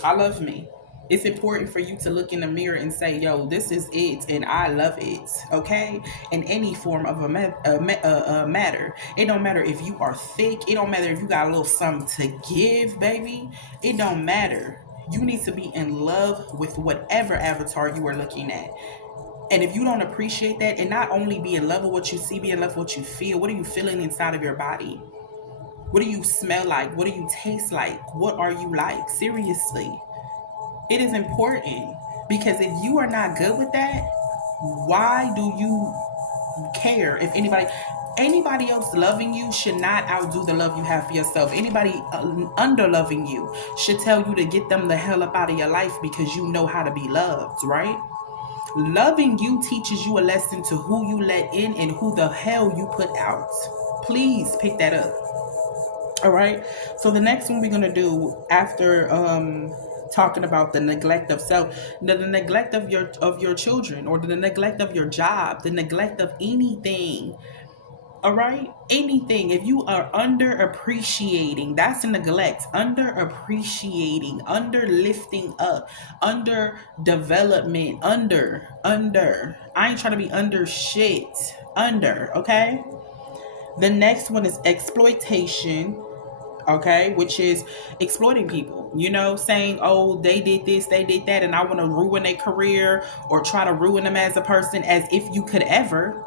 I love me. It's important for you to look in the mirror and say, yo, this is it and I love it. Okay? In any form of a matter. It don't matter if you are thick. It don't matter if you got a little something to give, baby. It don't matter. You need to be in love with whatever avatar you are looking at. And if you don't appreciate that, and not only be in love with what you see, be in love with what you feel. What are you feeling inside of your body? What do you smell like? What do you taste like? What are you like? Seriously. It is important, because if you are not good with that, why do you care if anybody else loving you should not outdo the love you have for yourself. Anybody under loving you should tell you to get them the hell up out of your life, because you know how to be loved, right? Loving you teaches you a lesson to who you let in and who the hell you put out. Please pick that up. All right. So the next one we're gonna do after talking about the neglect of self, the neglect of your children, or the neglect of your job, the neglect of anything. All right, anything. If you are under appreciating, that's a neglect. Under appreciating, under lifting up, under development, under. I ain't trying to be under shit. Under, okay? The next one is exploitation, okay, which is exploiting people, saying, oh, they did this, they did that, and I want to ruin their career or try to ruin them as a person, as if you could ever.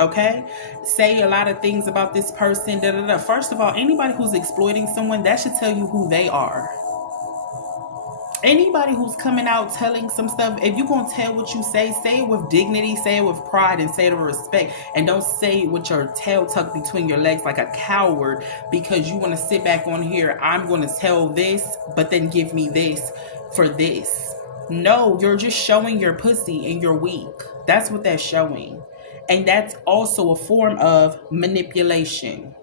Okay, say a lot of things about this person. Da, da, da. First of all, anybody who's exploiting someone, that should tell you who they are. Anybody who's coming out telling some stuff, if you're going to tell what you say it with dignity, say it with pride, and say it with respect. And don't say it with your tail tucked between your legs like a coward, because you want to sit back on here. I'm going to tell this, but then give me this for this. No, you're just showing your pussy and you're weak. That's what that's showing. And that's also a form of manipulation.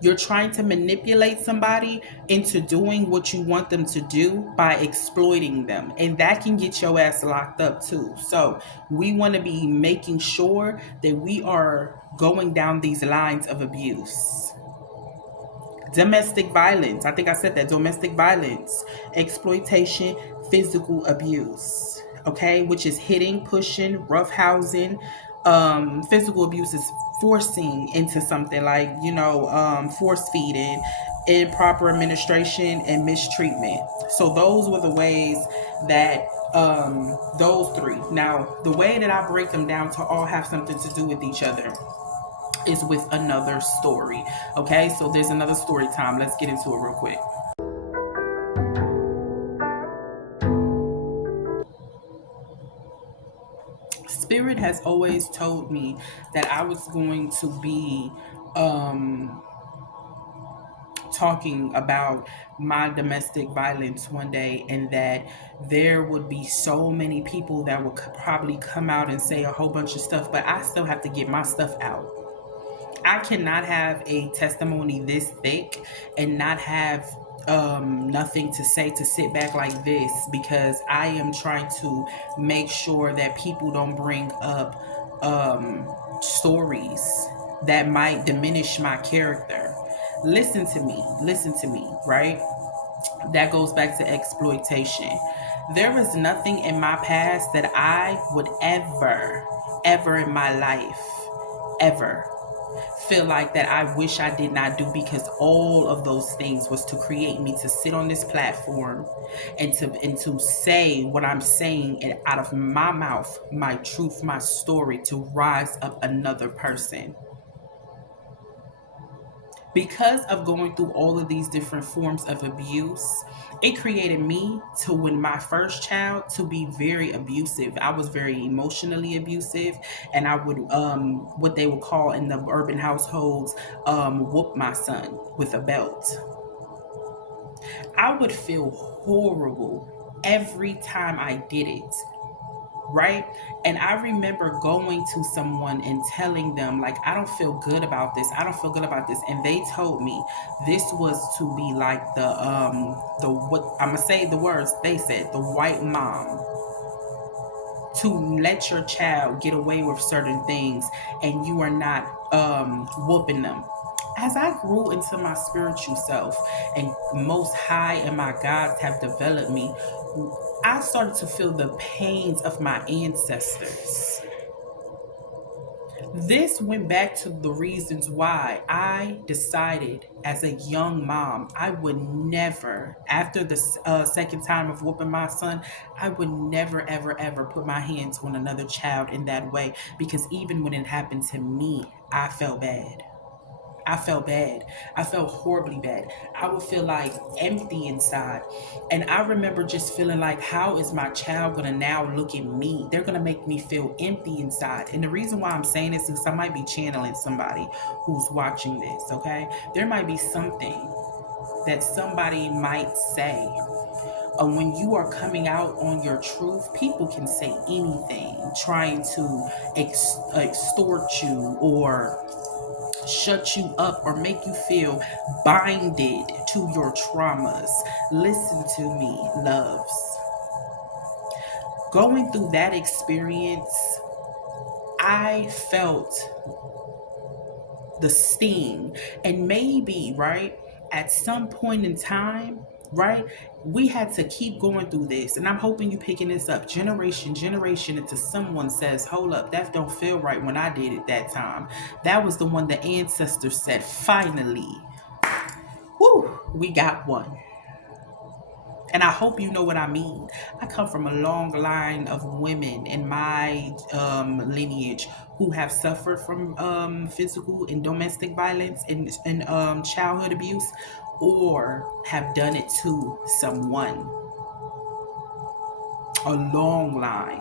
You're trying to manipulate somebody into doing what you want them to do by exploiting them. And that can get your ass locked up too. So we want to be making sure that we are going down these lines of abuse. Domestic violence. I think I said that. Domestic violence, exploitation, physical abuse. Okay, which is hitting, pushing, roughhousing. Physical abuse is forcing into something like, force feeding, improper administration, and mistreatment. So those were the ways that those three. Now, the way that I break them down to all have something to do with each other is with another story. Okay, so there's another story time. Let's get into it real quick. Spirit has always told me that I was going to be um, talking about my domestic violence one day, and that there would be so many people that would probably come out and say a whole bunch of stuff, but I still have to get my stuff out. I cannot have a testimony this thick and not have nothing to say, to sit back like this, because I am trying to make sure that people don't bring up stories that might diminish my character. Listen to me, right? That goes back to exploitation. There is nothing in my past that I would ever in my life, ever feel like that I wish I did not do, because all of those things was to create me to sit on this platform and to say what I'm saying, and out of my mouth, my truth, my story, to rise up another person. Because of going through all of these different forms of abuse, it created me to, when my first child, to be very abusive. I was very emotionally abusive, and I would what they would call in the urban households, whoop my son with a belt. I would feel horrible every time I did it, right? And I remember going to someone and telling them, like, I don't feel good about this. I don't feel good about this. And they told me this was to be like the what I'm gonna say the words they said, the white mom, to let your child get away with certain things and you are not whooping them. As I grew into my spiritual self and most high and my gods have developed me, I started to feel the pains of my ancestors. This went back to the reasons why I decided as a young mom, I would never, after the second time of whooping my son, I would never, ever, ever put my hands on another child in that way. Because even when it happened to me, I felt bad. I felt bad. I felt horribly bad. I would feel like empty inside. And I remember just feeling like, how is my child going to now look at me? They're going to make me feel empty inside. And the reason why I'm saying this is I might be channeling somebody who's watching this, okay? There might be something that somebody might say. When you are coming out on your truth, people can say anything, trying to extort you or shut you up or make you feel binded to your traumas. Listen to me, loves. Going through that experience, I felt the sting. And maybe, right, at some point in time, right, we had to keep going through this. And I'm hoping you picking this up generation until someone says, hold up, that don't feel right when I did it that time. That was the one the ancestors said, finally, whoo, we got one. And I hope you know what I mean. I come from a long line of women in my lineage who have suffered from physical and domestic violence and childhood abuse, or have done it to someone. A long line.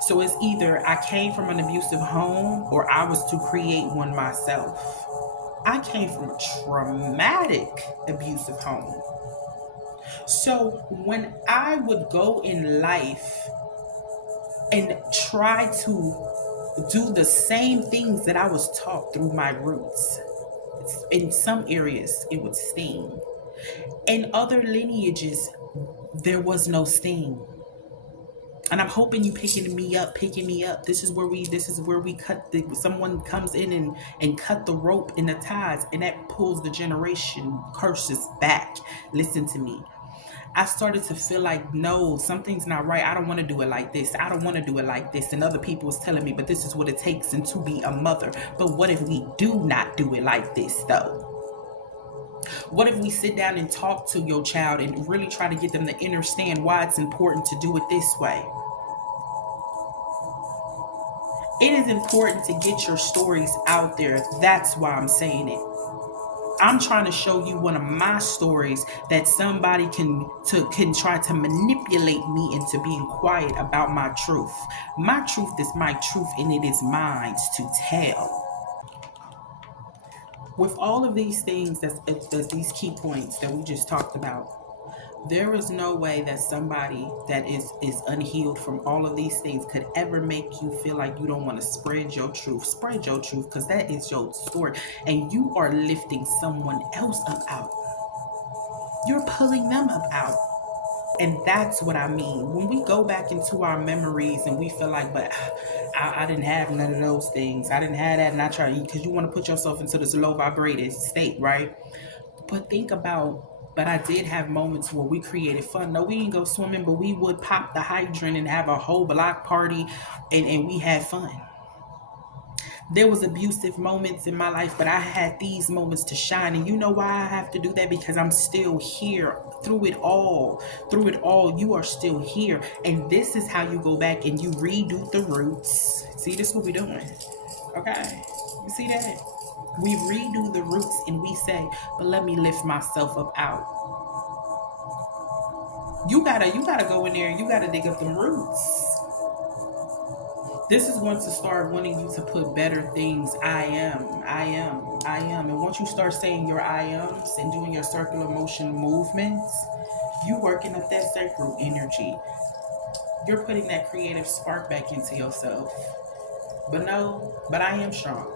So it's either I came from an abusive home or I was to create one myself. I came from a traumatic abusive home. So when I would go in life and try to do the same things that I was taught through my roots, in some areas it would sting. In other lineages, there was no sting. And I'm hoping you picking me up. This is where we cut the someone comes in and cut the rope in the ties, and that pulls the generation curses back. Listen to me. I started to feel like, no, something's not right. I don't want to do it like this. I don't want to do it like this. And other people was telling me, but this is what it takes and to be a mother. But what if we do not do it like this though? What if we sit down and talk to your child and really try to get them to understand why it's important to do it this way? It is important to get your stories out there. That's why I'm saying it. I'm trying to show you one of my stories that somebody can try to manipulate me into being quiet about my truth. My truth is my truth and it is mine to tell. With all of these things, that's these key points that we just talked about, there is no way that somebody that is unhealed from all of these things could ever make you feel like you don't want to spread your truth. Spread your truth, because that is your story, and you are lifting someone else up out. You're pulling them up out. And that's what I mean. When we go back into our memories and we feel like, but I didn't have none of those things. I didn't have that, and I try, because you want to put yourself into this low vibrated state, right? But think about, but I did have moments where we created fun. No, we didn't go swimming, but we would pop the hydrant and have a whole block party, and we had fun. There was abusive moments in my life, but I had these moments to shine. And you know why I have to do that? Because I'm still here through it all. Through it all, you are still here. And this is how you go back and you redo the roots. See, this is what we're doing. Okay. You see that? We redo the roots and we say, but let me lift myself up out. You gotta go in there and you gotta dig up the roots. This is going to start wanting you to put better things. I am. And once you start saying your I ams and doing your circular motion movements, you working up that sacral energy. You're putting that creative spark back into yourself. But no, but I am strong.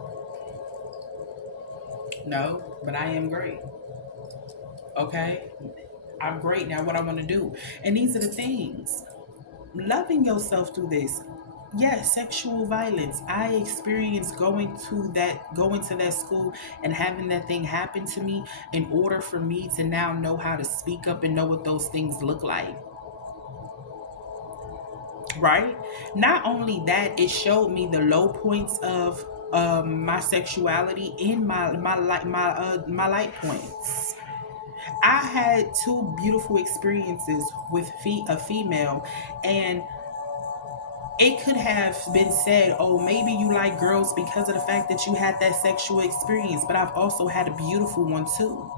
No, but I am great. Okay? I'm great now. What I want to do. And these are the things. Loving yourself through this. Yes, sexual violence. I experienced going to that school and having that thing happen to me in order for me to now know how to speak up and know what those things look like. Right? Not only that, it showed me the low points of my sexuality in my light points. I had two beautiful experiences with a female, and it could have been said, oh, maybe you like girls because of the fact that you had that sexual experience, but I've also had a beautiful one too.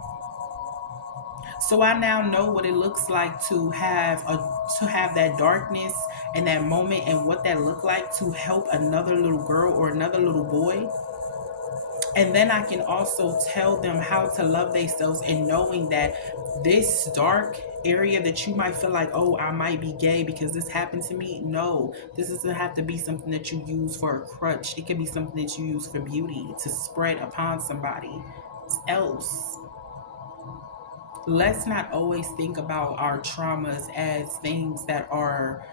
So I now know what it looks like to have that darkness and that moment and what that looked like to help another little girl or another little boy. And then I can also tell them how to love themselves, and knowing that this dark area that you might feel like, oh, I might be gay because this happened to me. No, this doesn't have to be something that you use for a crutch. It can be something that you use for beauty to spread upon somebody else. Let's not always think about our traumas as things that are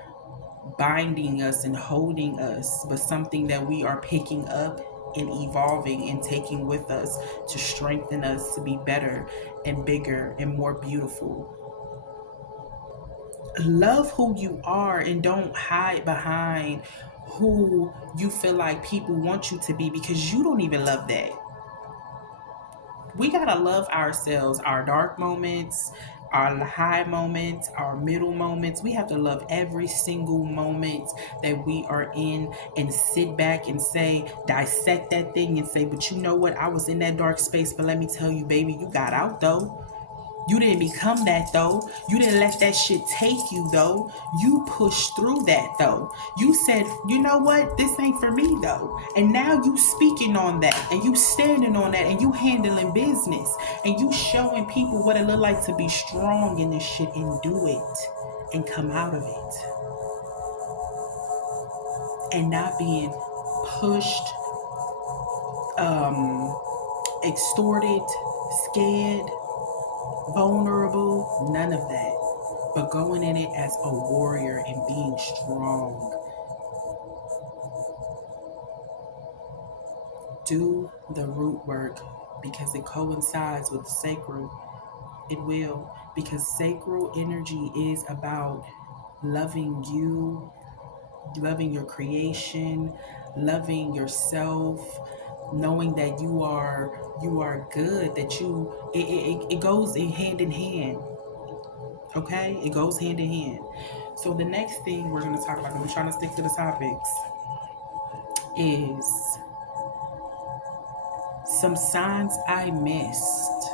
binding us and holding us, but something that we are picking up and evolving and taking with us to strengthen us to be better and bigger and more beautiful. Love who you are and don't hide behind who you feel like people want you to be, because you don't even love that. We gotta love ourselves, our dark moments, our high moments, our middle moments. We have to love every single moment that we are in and sit back and say, dissect that thing and say, but you know what? I was in that dark space, but let me tell you, baby, you got out though. You didn't become that though. You didn't let that shit take you though. You pushed through that though. You said, you know what? This ain't for me though. And now you speaking on that and you standing on that and you handling business and you showing people what it look like to be strong in this shit and do it and come out of it and not being pushed, um, extorted, scared, vulnerable, none of that. But going in it as a warrior and being strong. Do the root work because it coincides with the sacral. It will. Because sacral energy is about loving you, loving your creation, loving yourself, knowing that you are good, that it goes in hand. Okay? It goes hand in hand. So the next thing we're gonna talk about, and we're trying to stick to the topics, is some signs I missed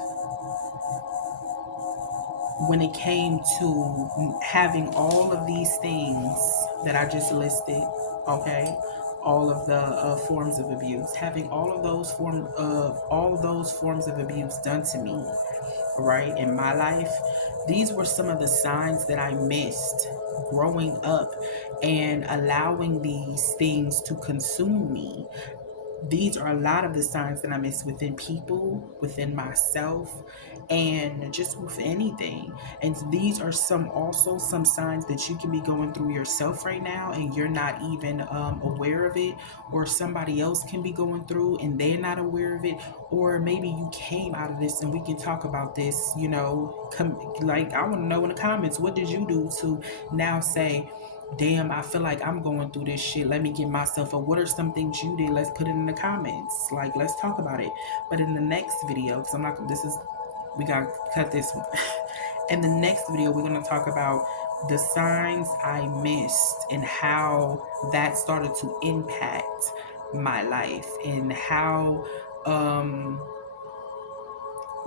when it came to having all of these things that I just listed, okay? All of the forms of abuse, having all of those forms of abuse done to me, right, in my life. These were some of the signs that I missed growing up and allowing these things to consume me. These are a lot of the signs that I miss within people, within myself, and just with anything. And these are some signs that you can be going through yourself right now, and you're not even aware of it, or somebody else can be going through and they're not aware of it, or maybe you came out of this, and we can talk about this. Like I want to know in the comments, what did you do to now say, damn, I feel like I'm going through this shit. Let me get myself up. What are some things you did? Let's put it in the comments. Like, let's talk about it. But in the next video, because I'm not, we got to cut this one. In the next video, we're going to talk about the signs I missed and how that started to impact my life and how,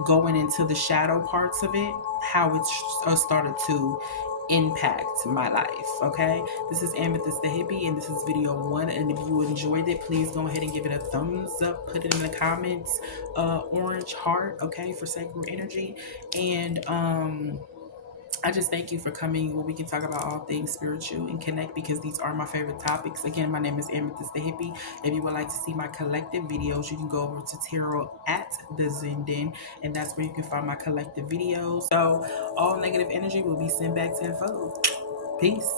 going into the shadow parts of it, how it started to impact my life. Okay, this is Amethyst the Hippie, and this is video 1. And if you enjoyed it, please go ahead and give it a thumbs up, put it in the comments, orange heart, okay, for sacred energy. And I just thank you for coming where we can talk about all things spiritual and connect, because these are my favorite topics. Again, my name is Amethyst the Hippie. If you would like to see my collective videos, you can go over to Tarot at the Zenden, and that's where you can find my collective videos. So all negative energy will be sent back tenfold. Peace.